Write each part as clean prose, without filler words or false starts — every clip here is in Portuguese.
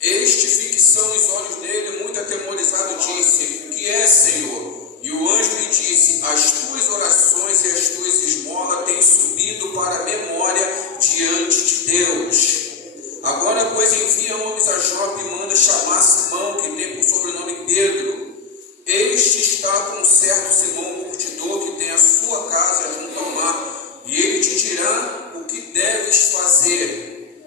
Este, fixando os olhos nele, muito atemorizado, disse: que é, Senhor? E o anjo lhe disse: as tuas orações e as tuas esmolas têm subido para a memória diante de Deus. Agora, pois, envia homens a Jope e manda chamar Simão, que tem por sobrenome Pedro. Este está com um certo Simão curtidor, que tem a sua casa junto ao mar, e ele te dirá o que deves fazer.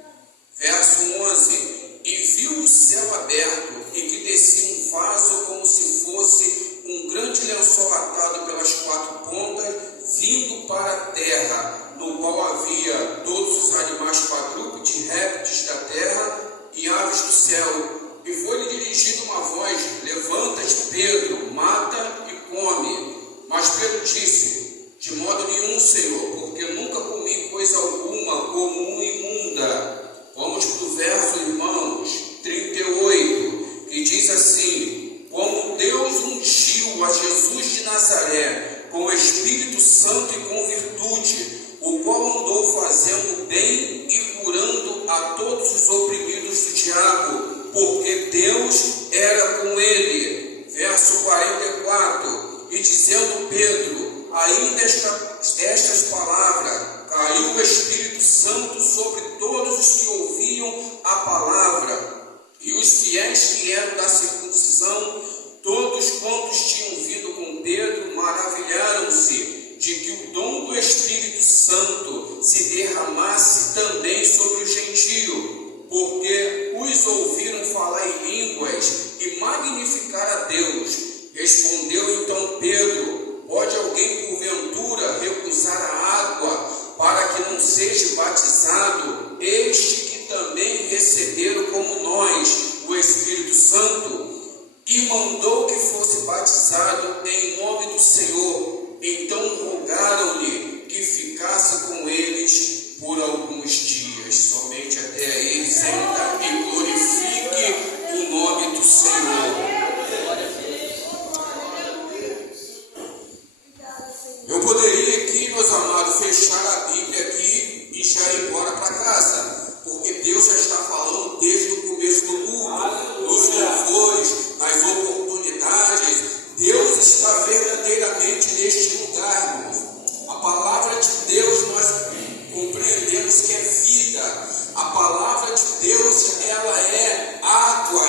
Verso 11: e viu o céu aberto, e que descia um vaso como se fosse um grande lençol atado pelas quatro pontas, vindo para a terra, no qual havia todos os animais quadrúpedes, répteis da terra e aves do céu. E foi-lhe dirigida uma voz: levanta-te, Pedro, mata e come. Mas Pedro disse: de modo nenhum, Senhor, porque nunca comi coisa alguma comum e imunda. Vamos para o verso, irmãos, 38, que diz assim: como Deus ungiu a Jesus de Nazaré com o Espírito Santo e com virtude, o qual andou fazendo bem e curando a todos os oprimidos do diabo, porque Deus era com ele. Verso 44, e dizendo Pedro ainda estas palavras, caiu o Espírito Santo sobre todos os que ouviam a palavra, e os fiéis que eram da circuncisão, todos quantos tinham vindo com Pedro, maravilharam-se de que o dom do Espírito Santo se derramasse também sobre o gentio, porque os ouviram falar em línguas e magnificar a Deus. Respondeu então Pedro: pode alguém porventura recusar a água para que não seja batizado este que também receberam como nós o Espírito Santo? E mandou que fosse batizado em nome do Senhor. Então rogaram-lhe que ficasse com eles por alguns dias. Somente até aí, senta e glorifique o nome do Senhor. Eu poderia aqui, meus amados, fechar a Bíblia aqui e já ir embora para casa, porque Deus já está falando desde o começo do culto, nos louvores, nas oportunidades. Deus está verdadeiramente neste lugar, irmãos. A palavra de Deus nós compreendemos que é vida. A palavra de Deus, ela é água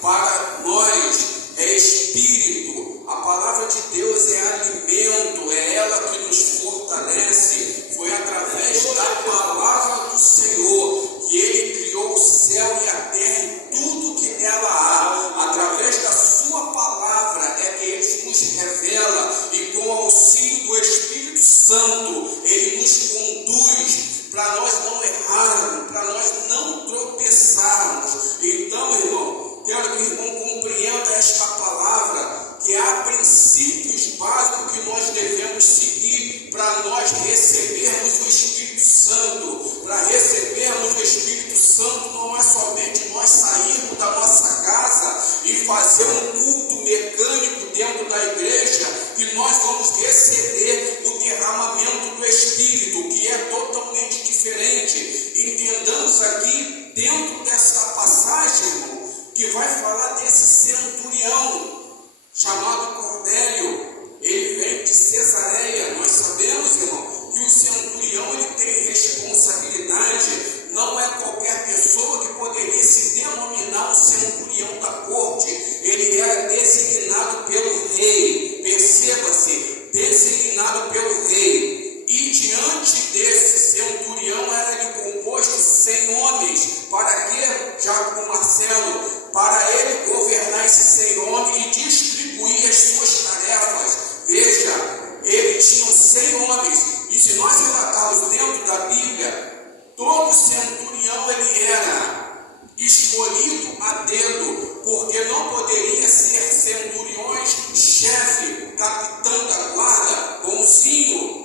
para nós, é espírito. A palavra de Deus é alimento, é ela que nos fortalece. Foi através da palavra do Senhor que Ele criou o céu e a terra e tudo que nela há. Através da sua palavra é que Ele nos revela, e com o auxílio do Espírito Santo Ele nos conduz para nós não errarmos, para nós não tropeçarmos. Então, irmão, quero que o irmão compreenda esta palavra, que há princípios básicos que nós devemos seguir para nós recebermos o Espírito Santo. Para recebermos o Espírito Santo não é somente nós sairmos da nossa casa e fazer um culto mecânico dentro da igreja, que nós vamos receber o derramamento do Espírito, que é totalmente diferente. Entendamos aqui, dentro dessa passagem, irmão, que vai falar desse centurião chamado Cornélio. Ele vem de Cesareia. Nós sabemos, irmão, que o centurião ele tem responsabilidade. Não é qualquer pessoa que poderia se denominar um centurião da corte. Ele era designado pelo rei. Perceba-se, designado pelo rei. E diante desse centurião era-lhe composto 100 homens. Para quê, Diácono Marcelo? Para ele governar esses 100 homens e distribuir as suas tarefas. Veja, ele tinha 100 homens. E se nós relatarmos dentro da Bíblia, todo centurião ele era escolhido a dedo, porque não poderia ser centuriões, chefe, capitão da guarda, bonzinho.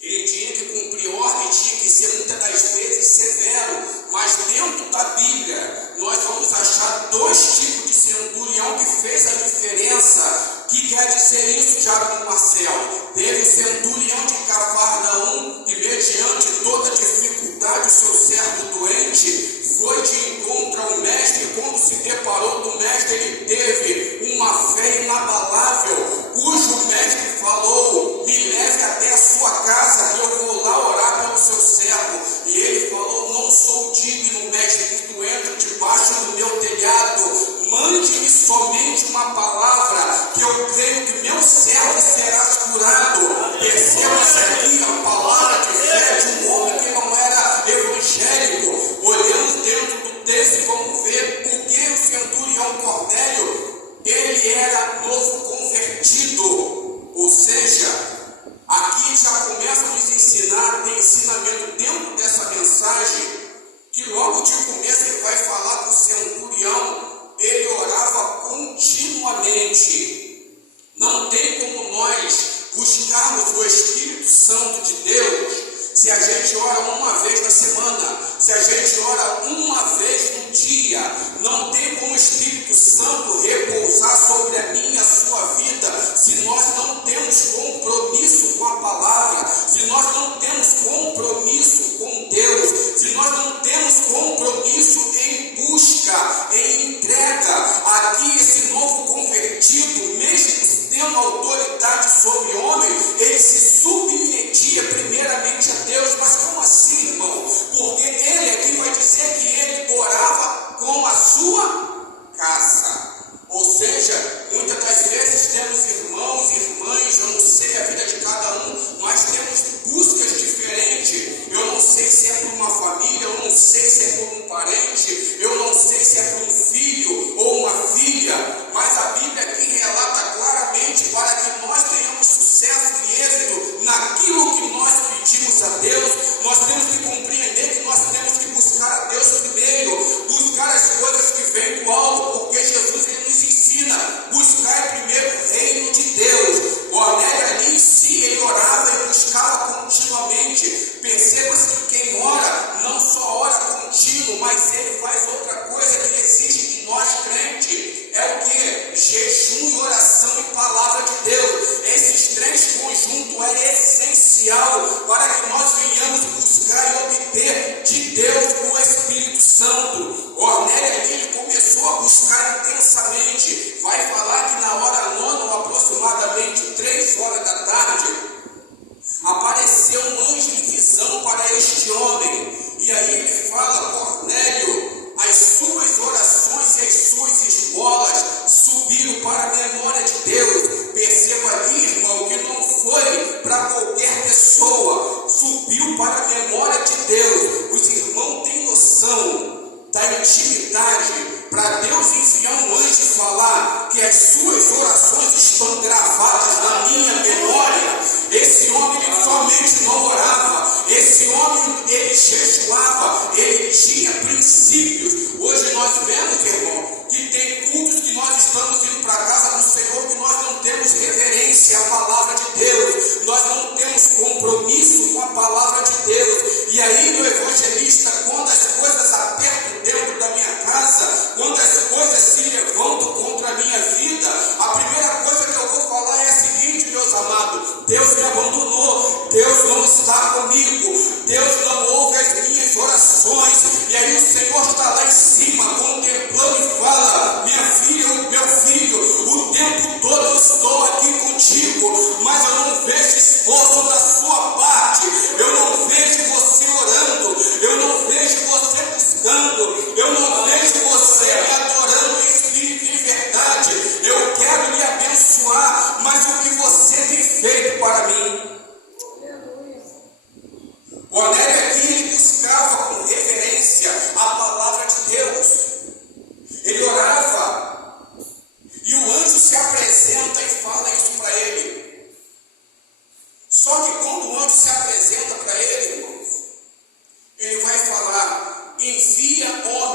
Ele tinha que cumprir ordem, tinha que ser muitas das vezes severo. Mas dentro da Bíblia nós vamos achar dois tipos de centurião que fez a diferença. Que quer dizer isso, Diácono Marcelo? Teve o centurião de Cafarnaum, que mediante toda dificuldade o seu servo doente foi de encontro ao mestre com se deparou do mestre, ele teve uma fé inabalável, cujo mestre falou: me leve até a sua casa, que eu vou lá orar pelo seu servo. E ele falou: não sou digno, mestre, que tu entres debaixo do meu telhado. Mande-me somente uma palavra, que eu creio que meu servo será curado. Perceba-se aqui a palavra de fé de um homem que não era evangélico. Olhamos dentro do texto e vamos ver por que o centurião Cornélio, ele era novo convertido. Ou seja, aqui já começa a nos ensinar, tem ensinamento dentro dessa mensagem, que logo de começo ele vai falar que o centurião, ele orava continuamente. Não tem como nós buscarmos o Espírito Santo de Deus se a gente ora uma vez na semana, se a gente ora uma vez no dia. Não tem como o Espírito Santo repousar sobre a minha e a sua vida se nós não temos compromisso com a palavra, se nós não temos compromisso com Deus, se nós não temos compromisso em busca, em entrega. Aqui esse novo convertido, mesmo tendo autoridade sobre o homem, ele se submetia primeiramente a Deus. Mas como assim, irmão? Porque ele aqui vai dizer que ele orava com a sua casa. Ou seja, muitas das vezes temos irmãos e irmãs, eu não sei a vida de cada um, mas temos buscas diferentes. Eu não sei se é por uma família, eu não sei se é por um parente, eu não sei se é por um filho ou uma filha, mas a Bíblia aqui relata claramente para que nós tenhamos sucesso e êxito naquilo que nós pedimos a Deus. Nós temos que compreender que nós temos que buscar a Deus primeiro, buscar as coisas que vêm do alto, porque Jesus ele nos ensina: buscar primeiro o reino de Deus. Cornélio ali em si, ele orava e buscava continuamente. Perceba-se que quem ora não só ora contínuo, mas ele faz outra coisa que exige de nós crentes. É o que? Jejum e oração e palavra de Deus. Esses três conjuntos é essencial para que nós venhamos buscar e obter de Deus o Espírito Santo. Cornélio aqui ele começou a buscar intensamente. Vai falar que na hora nona, ou aproximadamente 3 horas da tarde, apareceu um anjo em visão para este homem. E aí ele fala: Cornélio, as suas orações e as suas esmolas subiram para a memória de Deus. Perceba aqui, irmão, que não foi para qualquer pessoa, subiu para a memória de Deus. Os irmãos têm noção da intimidade para Deus enviar um anjo e falar que as suas orações estão gravadas na minha memória. Esse homem ele somente não orava, esse homem ele jejuava, ele tinha princípios. Hoje nós vemos, irmão, que tem cultos que nós estamos indo para a casa do Senhor, que nós não temos reverência à palavra de Deus, nós não temos compromisso com a palavra de Deus. E aí no evangelista, quando as coisas apertam dentro da minha casa, quando as coisas se levantam contra a minha vida, a primeira coisa que eu vou falar é a seguinte, meus amados: Deus me abandonou, Deus não está comigo, Deus não ouve as minhas orações. E aí o Senhor está lá em cima contemplando e fala: minha filha, meu filho, o tempo todo eu estou aqui contigo, mas eu não vejo esforço da sua parte, eu não vejo você orando, eu não vejo você buscando, eu não vejo você me adorando em espírito e em verdade. Eu quero lhe abençoar, mas o que você tem feito para mim? Cornélio aqui ele buscava com reverência a palavra de Deus. Ele orava e o anjo se apresenta e fala isso para ele. Só que quando o anjo se apresenta para ele, irmãos, ele vai falar: envia homens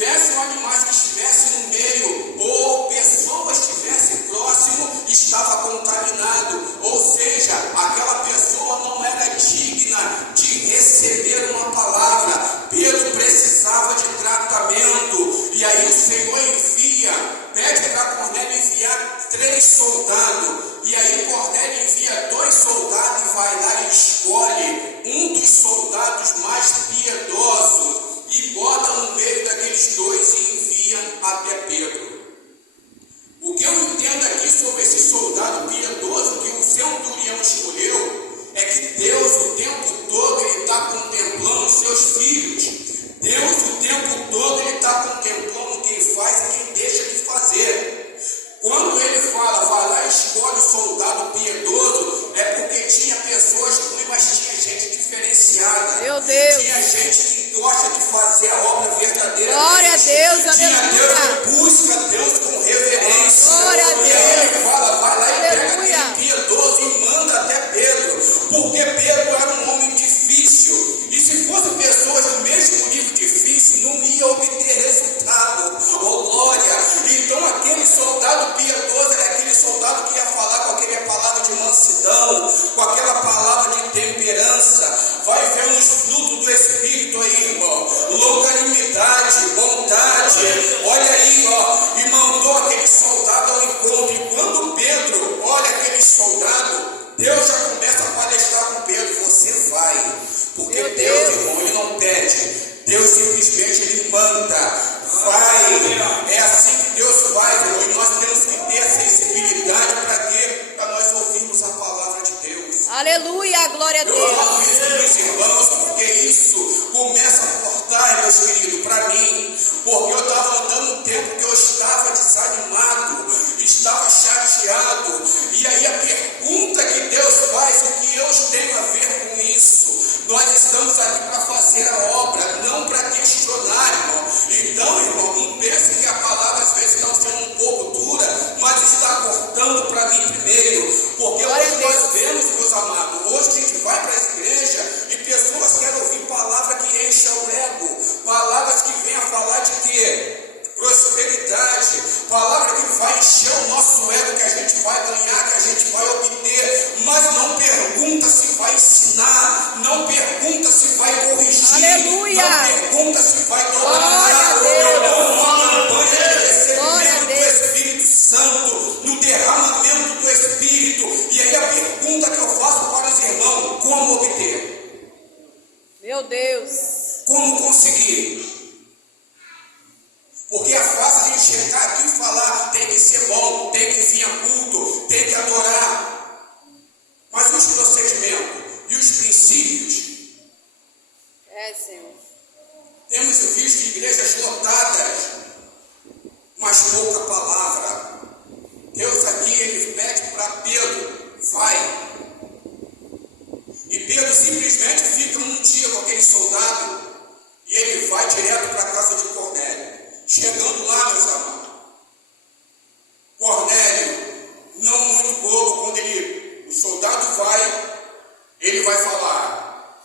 tivessem animais que estivessem no meio, ou pessoas estivessem próximo, estava contaminado. Ou seja, aquela pessoa não era digna de receber uma palavra. Pedro precisava de tratamento. E aí o Senhor pede para Cornélio enviar 3 soldados. E aí Cornélio envia 2 soldados e vai lá e escolhe um dos soldados mais piedosos e bota no meio daqueles 2 e envia até Pedro. O que eu entendo aqui sobre esse soldado piedoso que o centurião escolheu é que Deus o tempo todo ele está contemplando os seus filhos. Deus o tempo todo ele está contemplando quem faz e quem deixa de fazer. Quando ele fala, vai lá e escolhe o soldado piedoso, é porque tinha pessoas ruins, mas tinha gente diferenciada. Meu Deus. Tinha gente que gosta de fazer a obra verdadeira. Glória a Deus, tinha aleluia. Deus que busca Deus com reverência. Glória a Deus. E aí ele fala, vai lá e pega Aleluia. aquele piedoso e manda até Pedro. Porque Pedro era um homem difícil. E se fossem pessoas do mesmo nível difícil, não ia obter resultado. Oh, glória! Então aquele soldado piedoso era aquele soldado que ia falar com aquela palavra de mansidão, com aquela palavra de temperança. Vai ver os frutos do Espírito aí, irmão. Longanimidade, bondade. Olha aí, ó. E mandou aquele soldado ao encontro. E quando Pedro olha aquele soldado, Deus já começa a palestrar com Pedro. Você vai. Porque Deus, irmão, ele não pede. Deus simplesmente ele manda. Vai. É assim que Deus faz, irmão. E nós temos que ter a sensibilidade para quê? Para nós ouvirmos a palavra de Deus. Aleluia, glória a Eu Deus. falo isso, meus irmãos, porque isso começa a cortar, meus queridos, para mim. Porque eu estava andando um tempo que eu estava desanimado, estava chateado. E aí a pergunta que Deus faz, o que eu tenho a ver com isso? Nós estamos aqui para fazer a obra, não para questionar, irmão. Então, irmão, não pense que a palavra às vezes está sendo um pouco dura, mas está cortando para mim primeiro. Porque hoje nós vemos, meus amados, hoje a gente vai para a igreja e pessoas querem ouvir palavra que encha o ego, palavras que venham a falar de quê? Prosperidade, palavra que vai encher o nosso ego, que a gente vai ganhar, que a gente vai obter, mas não pergunta se vai ensinar, não pergunta se vai corrigir, Aleluia. não pergunta se vai Glória a trabalhar, Deus. não uma campanha de Glória a recebimento do Deus. Espírito Santo, no derramamento do Espírito. E aí a pergunta que eu faço para os irmãos, como obter? Meu Deus. Como conseguir? Porque é fácil de chegar aqui e falar, tem que ser bom, tem que vir a culto, tem que adorar. Mas os procedimentos e os princípios? É, Senhor. Temos visto igrejas lotadas, mas pouca palavra. Deus aqui, ele pede para Pedro, vai. E Pedro simplesmente fica um dia com aquele soldado e ele vai direto para a casa de Cornélio. Chegando lá, meus amados, Cornélio, não muito bobo, quando o soldado vai, ele vai falar,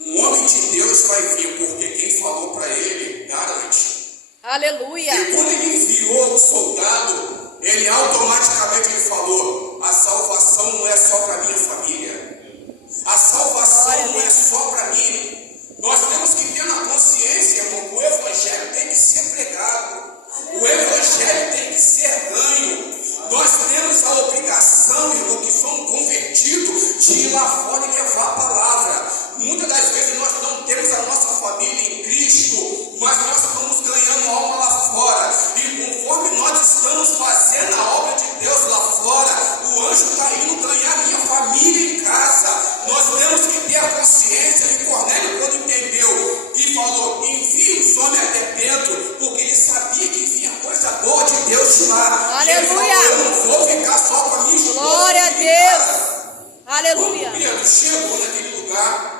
um homem de Deus vai vir, porque quem falou para ele, garante. Aleluia. E quando ele enviou o soldado, ele automaticamente ele falou, a salvação não é só para minha família, a salvação não é só para mim. Nós temos que ter na consciência, irmão, que o Evangelho tem que ser pregado. O Evangelho tem que ser ganho. Nós temos a obrigação, irmão, que somos convertidos, de ir lá fora e levar a palavra. Muitas das vezes nós não temos a nossa família em Cristo, mas nós estamos ganhando alma lá fora. E conforme nós estamos fazendo a obra de Deus lá fora, o anjo está indo ganhar minha família em casa. Nós temos que ter a consciência de Cornélio, quando entendeu, que falou, envie os homens até Pedro, porque ele sabia que vinha coisa boa de Deus de lá. Aleluia. Ele falou, eu não vou ficar só com a minha esposa. Glória a Deus. Aleluia. Quando Pedro chegou naquele lugar,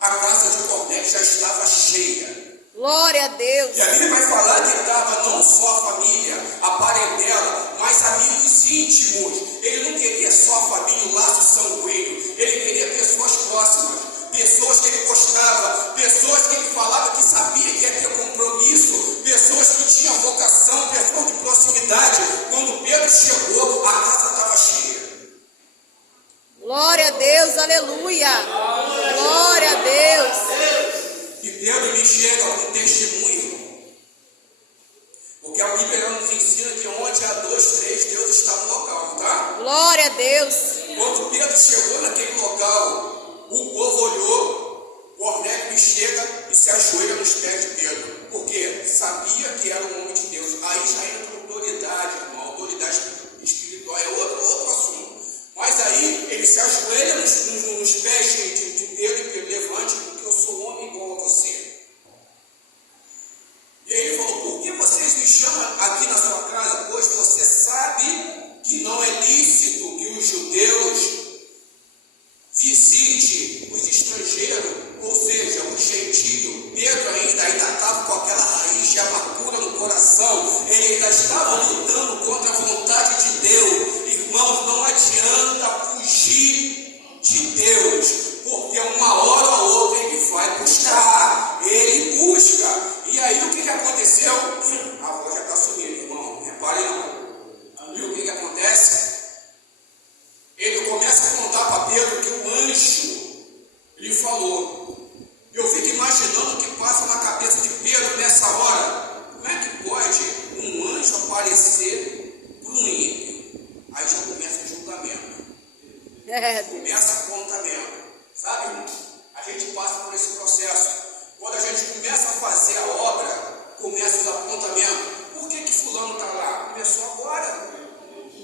a casa de Cornélio já estava cheia. Glória a Deus. E a Bíblia vai falar que estava não só a família, a parentela, mas amigos íntimos. Ele não queria só a família, o laço sanguíneo. Ele queria pessoas próximas, pessoas que ele gostava, pessoas que ele falava que sabia que ia ter Pedro chegou, a casa estava cheia. Glória a Deus, aleluia. Glória a Deus. E Pedro me chega com testemunho. Porque a Bíblia nos ensina que onde há 2, 3, Deus está no local, tá? Glória a Deus. Quando Pedro chegou naquele local, o povo olhou, Cornélio me chega e se ajoelha nos pés de Pedro. Porque sabia que era um homem de Deus. Aí já entra autoridade, irmão. Autoridade espiritual é outro assunto. Mas aí ele se ajoelha nos pés de Pedro e Pedro, levante, porque eu sou homem igual a você. E aí ele falou, por que vocês me chamam aqui na sua casa? Pois você sabe que não é lícito que os judeus visite os estrangeiros, ou seja, os gentios. Pedro ainda estava com aquela raiz de amargura no coração. Ele ainda estava lutando contra a vontade de Deus. Irmãos, não adianta fugir de Deus, porque uma hora ou outra ele vai buscar, ele busca. E aí o que aconteceu? A voz já está sumindo, irmão, repare não. E o que acontece? Ele começa a contar para Pedro que o anjo lhe falou. Eu fico imaginando o que passa na cabeça de Pedro nessa hora. Como é que pode um anjo aparecer para um ímpio? Aí já começa o julgamento. Começa apontamento. Sabe, irmão? A gente passa por esse processo. Quando a gente começa a fazer a obra, começa os apontamentos. Por que fulano está lá? Começou agora.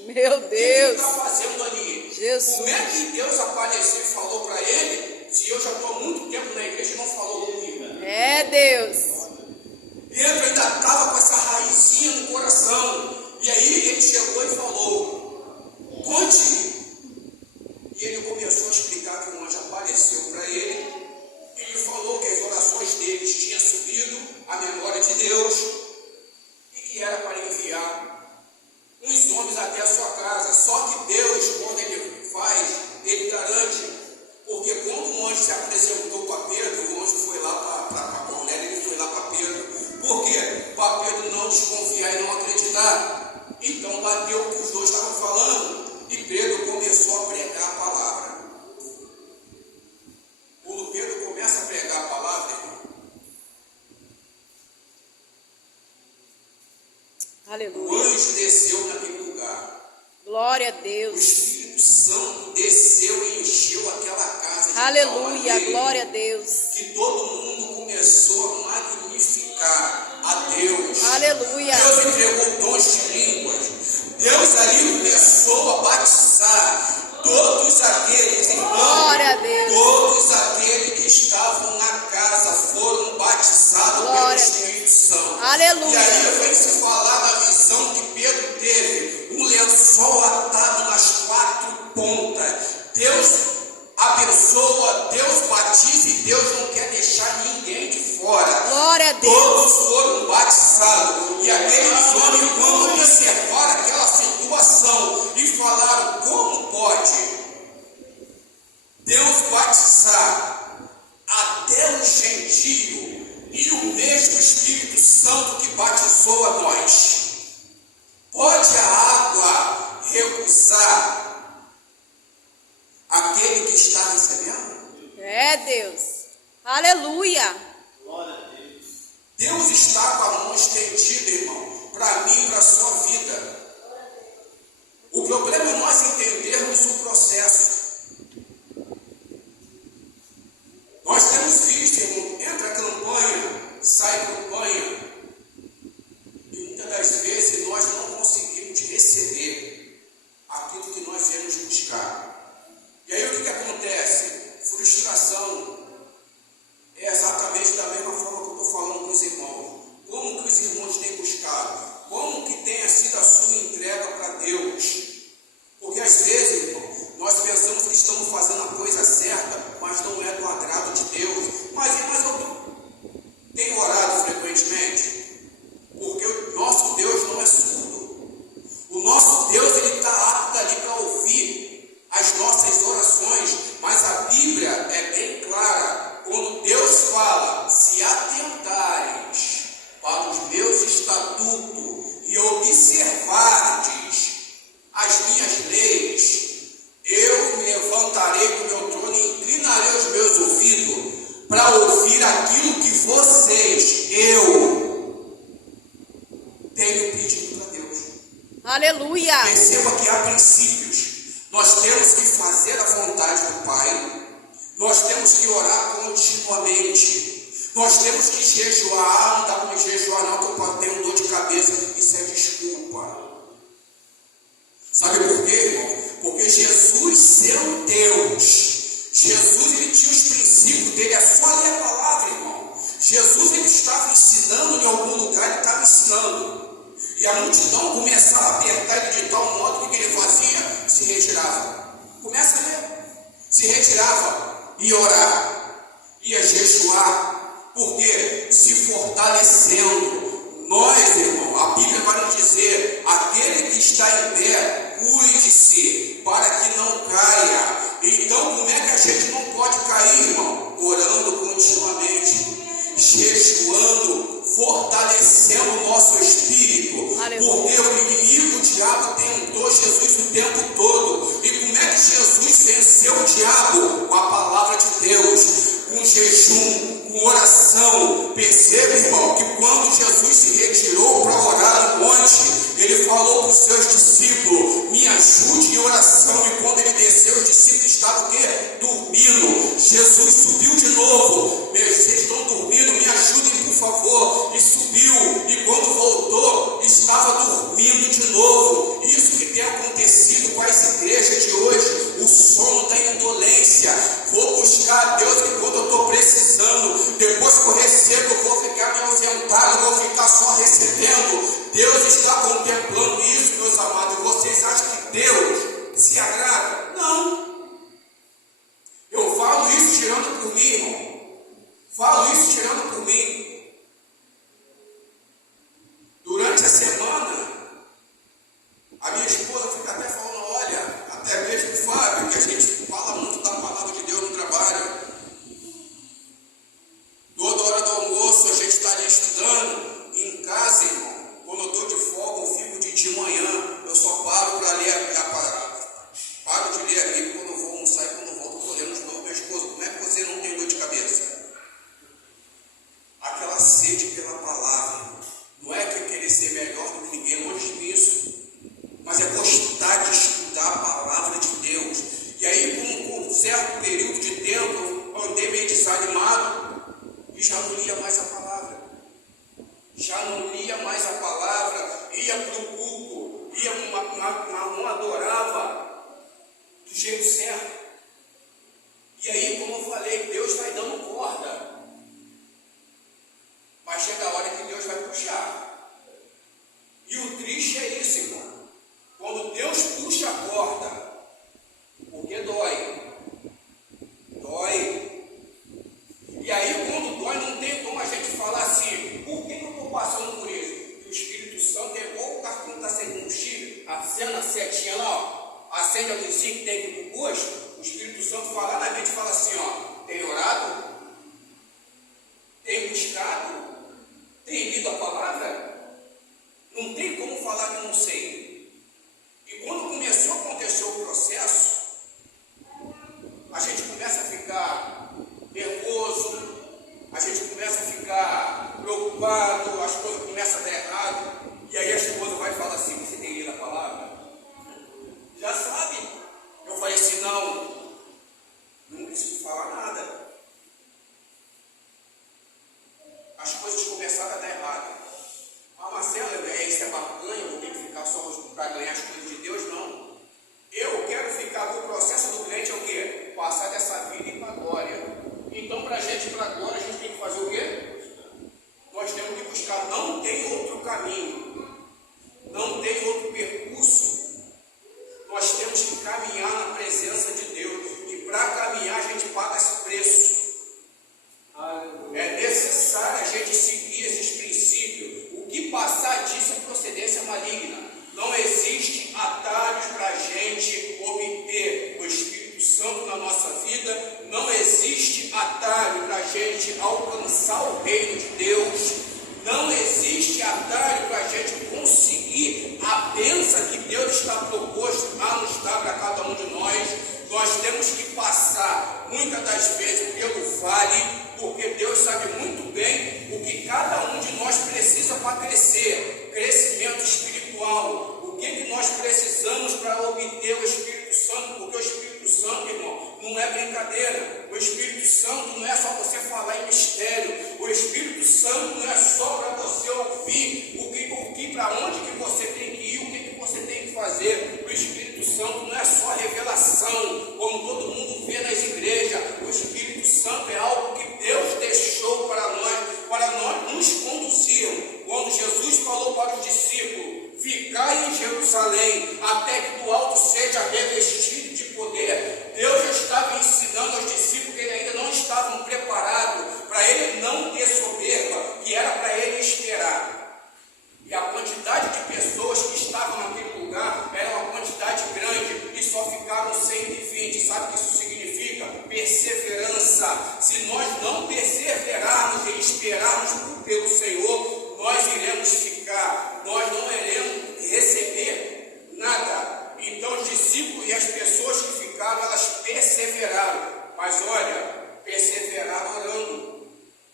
Meu O que Deus. ele está fazendo ali? Jesus. Como é que Deus apareceu e falou para ele, se eu já estou há muito tempo na igreja e não falou comigo? É Deus. Pedro ainda estava com essa raizinha no coração. E aí ele chegou e falou, conte. E ele começou a explicar que o anjo apareceu para ele. Ele falou que as orações deles tinham subido à memória de Deus e que era para enviar uns homens até a sua casa. Só que Deus, quando ele faz, ele garante. Porque quando o anjo se apresentou para Pedro, o anjo foi lá para Cornélio, ele foi lá para Pedro. Por quê? Para Pedro não desconfiar e não acreditar. Então bateu o que os dois estavam falando e Pedro começou a pregar a palavra. Quando Pedro começa a pregar a palavra, irmão, o Aleluia. anjo desceu naquele lugar. Glória a O Deus. Espírito Santo desceu e encheu aquela casa de tal Aleluia. maneira Glória a Deus. que todo mundo começou a magnificar a Deus. Aleluia. Deus entregou dons de línguas. Deus ali começou a batizar todos aqueles, irmãos, Glória a Deus. todos aqueles que estavam na casa foram batizados pelo Glória a Espírito Santo. Aleluia. E aí vem se falar da visão que Pedro teve, um lençol atado nas 4 pontas. Deus abençoa, Deus batiza e Deus não quer deixar ninguém de fora. Glória a Deus. Todos foram batizados. E aqueles homens, quando observaram aquela situação e falaram, como pode Deus batizar até o gentio e o mesmo Espírito Santo que batizou a nós? Pode a água recusar aquele que está recebendo? É Deus. Aleluia. Deus está com a mão estendida, irmão, para mim e para a sua vida. O problema é nós entendermos o processo. Nós temos visto, irmão, entra campanha, sai campanha, e muitas das vezes nós não conseguimos receber aquilo que nós viemos buscar. E aí o que acontece? Frustração. É exatamente da mesma forma que eu estou falando com os irmãos. Como que os irmãos têm buscado? Como que tenha sido a sua entrega para Deus? Porque às vezes, irmão, nós pensamos que estamos fazendo a coisa certa, mas não é do agrado de Deus. Mas eu tenho orado frequentemente, porque o nosso Deus não é surdo. O nosso Deus, ele está apto ali para ouvir as nossas orações, mas a Bíblia é bem clara. Quando Deus fala, se atentares para os meus estatutos e observardes as minhas leis, eu me levantarei do meu trono e inclinarei os meus ouvidos para ouvir aquilo que vocês, eu, tenho pedido para Deus. Aleluia. Perceba que há princípios. Nós temos que fazer a vontade do Pai. Nós temos que orar continuamente. Nós temos que jejuar. Não dá para me jejuar não, que eu tenho dor de cabeça. Isso é desculpa. Sabe por quê, irmão? Porque Jesus, sendo Deus, Jesus, ele tinha os princípios dele. É só ler a palavra, irmão. Jesus, ele estava ensinando em algum lugar, ele estava ensinando. E a multidão começava a apertar ele de tal modo que ele fazia, se retirava. Começa a ler. Se retirava, ia orar, ia jejuar. Por quê? Se fortalecendo. Nós, irmão, a Bíblia vai nos dizer: aquele que está em pé, cuide-se, para que não caia. Então, como é que a gente não pode cair, irmão? Orando continuamente, jejuando, fortalecendo o nosso espírito. Aleluia. Porque o inimigo, o diabo, tentou Jesus o tempo todo. E como é que Jesus venceu o diabo? Com a palavra de Deus, com jejum, com oração. Perceba, irmão, que quando Jesus se retirou para orar no monte, ele falou para os seus discípulos: me ajude em oração. E quando ele desceu, os discípulos estavam o quê? Dormindo. Jesus subiu de novo. Vocês estão dormindo, me ajudem por favor. E subiu, e quando voltou, estava dormindo de novo. Isso que tem acontecido com as igrejas de hoje, o sono da indolência. Vou buscar a Deus que quando eu estou precisando, depois que eu recebo, eu vou ficar me ausentado, vou ficar só recebendo. Deus está contemplando isso, meus amados. Vocês acham que Deus se agrada? Não. Eu falo isso tirando por mim, irmão. Falo isso tirando por mim. Durante a semana, a minha esposa fica até falando: olha, até mesmo o Fábio, que a gente fala muito da palavra de Deus no trabalho. Toda hora do almoço a gente está ali estudando. Em casa, irmão, quando eu estou de folga, eu fico de manhã, eu só paro para ler paro de ler a Bíblia quando eu vou almoçar, e quando eu volto, eu estou lendo de novo. Minha esposa: como é que você não tem dor de cabeça? Aquela sede pela palavra. Não é que querer ser melhor do que ninguém, longe disso, mas é gostar de estudar a palavra de Deus. E aí, por um certo período de tempo, eu andei meio desanimado e já não lia mais a palavra. Já não lia mais a palavra, ia para o culto, não adorava do jeito certo. E aí, como eu falei, Deus vai dando corda. Mas chega a hora que Deus vai puxar. E o triste é isso, irmão. Quando Deus puxa a corda, porque dói. Dói. E aí, quando dói, não tem como a gente falar assim: por que eu estou passando por isso? E o Espírito Santo é igual o carro que não está sem combustível, acende a setinha lá, ó, acende a luzinha que tem que ir para o posto. O Espírito Santo fala na mente e fala assim: ó, tem orado? Tem buscado? Tem lido a palavra? Não tem como falar que não sei. E quando começou a acontecer o processo, a gente começa a ficar nervoso, a gente começa a ficar preocupado, as coisas começam a dar errado. E aí a esposa vai falar assim: você tem lido a palavra? Já sabe? Eu falei assim: não, Nós temos que passar, muitas das vezes, pelo vale, porque Deus sabe muito bem o que cada um de nós precisa para crescer, crescimento espiritual. O que nós precisamos para obter o Espírito Santo, porque o Espírito Santo, irmão, não é brincadeira. O Espírito Santo não é só você falar em mistério. O Espírito Santo não é só para você ouvir para onde que você tem que ir, o que você tem que fazer. O Espírito Santo não é só revelação, como todo mundo vê nas igrejas. O Espírito Santo é algo que Deus deixou para nós nos conduzir. Quando Jesus falou para os discípulos: ficai em Jerusalém, até que do alto seja revestido de poder. Deus já estava ensinando aos discípulos que eles ainda não estavam preparados, para ele não ter soberba, que era para ele esperar. E a quantidade de pessoas que estavam naquele lugar era uma quantidade grande, e só ficaram 120. Sabe o que isso significa? Perseverança. Se nós não perseverarmos e esperarmos pelo Senhor, nós iremos ficar, nós não iremos receber nada. Então os discípulos e as pessoas que ficaram, elas perseveraram. Mas olha, perseveraram orando,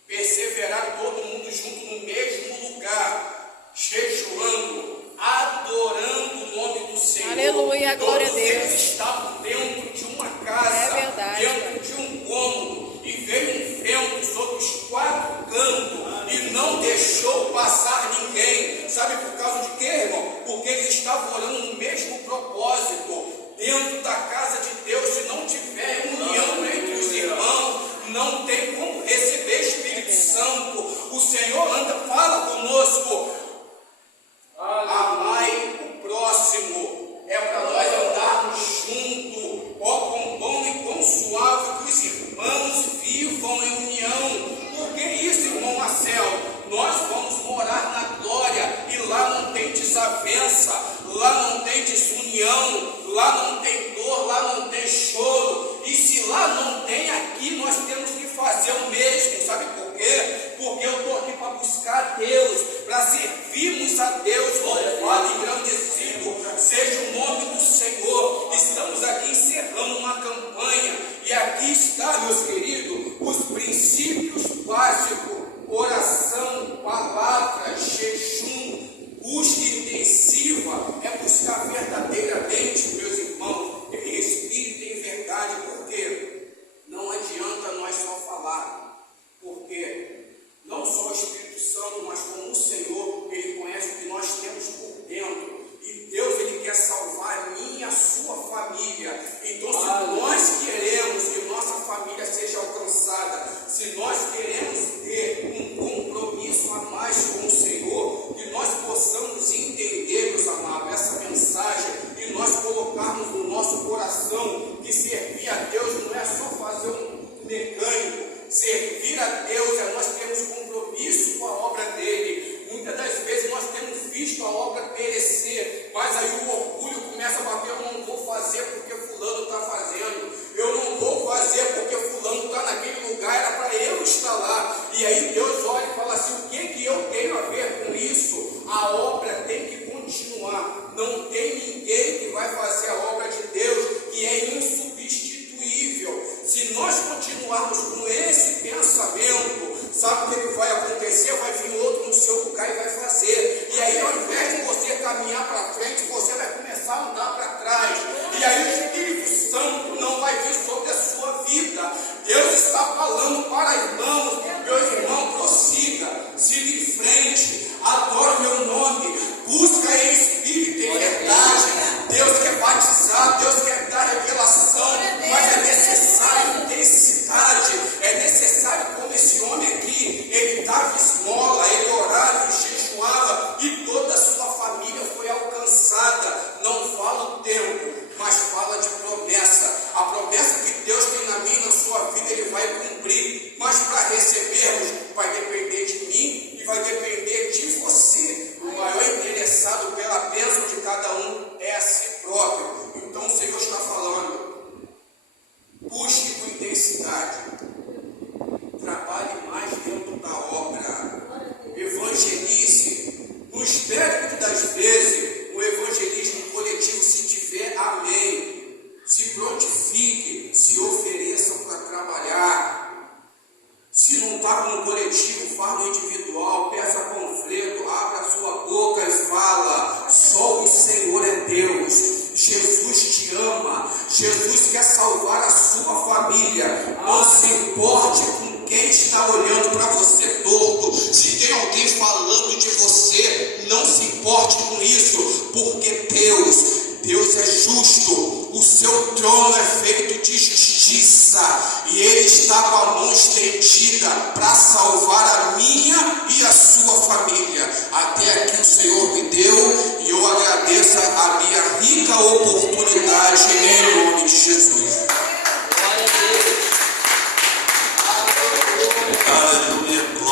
perseveraram todo mundo junto no mesmo lugar, jejuando, adorando o nome do Senhor. Aleluia, glória a Deus. Eles estavam dentro de uma casa, é verdade, dentro de um cômodo, e veio um vento sobre os 4 cantos e não deixou passar ninguém. Sabe por causa de quê, irmão? Porque eles estavam orando no mesmo propósito. Dentro da casa de Deus, se não tiver união entre os irmãos, não tem como receber Espírito Santo. O Senhor fala conosco: amai o próximo. É para nós andarmos juntos, ó, quão bom e quão suave que os irmãos vivam em união. Por que isso, irmão Marcelo? Nós vamos morar na glória, e lá não tem desavença, lá não tem desunião, lá não tem dor, lá não tem choro. E se lá não tem, aqui nós temos que fazer o mesmo. Sabe por quê? Porque eu estou aqui para buscar Deus, para servirmos a Deus. Louvado e engrandecido seja o nome do Senhor. Estamos aqui encerrando uma campanha, e aqui está, meus queridos, os princípios básicos: oração, palavra, jejum, busca intensiva. É buscar verdadeiramente, meus irmãos, em espírito e em verdade. Porque não adianta nós só falar, porque não só o Espírito Santo, mas como o Senhor, Ele conhece o que nós temos por dentro. E Deus, Ele quer salvar a minha e a sua família. Então, se nós queremos que nossa família seja quer salvar a sua família. Não se importe com quem está olhando para você torto. Se tem alguém falando de você, não se importe com isso, porque Deus é justo. O seu trono é feito de justiça e Ele está com a mão estendida para salvar a minha e a sua família. Até aqui o Senhor me deu e eu agradeço a minha rica oportunidade em nome de Jesus. Aleluia, glória